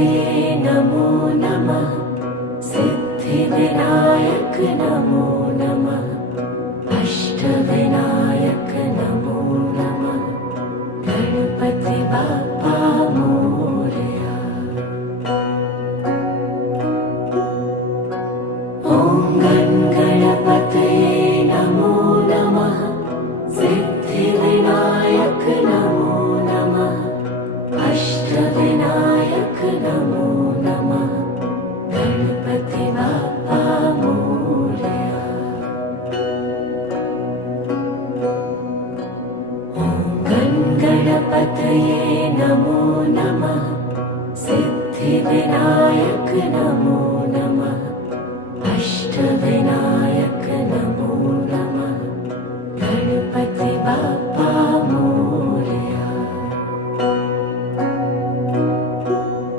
गणपतये नमो नमः। सिद्धिविनायक नमो नमः। अष्टविनायक नमो नमः। गणपति बाप्पा मोरया। ॐ गणपतये नमो नमः। सिद्धिविनायक नमो नमः। अष्टविनायक नमो नमः। गणपति बाप्पा मोरया। ॐ गणपतये नमो नमः। सिद्धिविनायक नमो नमः। अष्टविनायक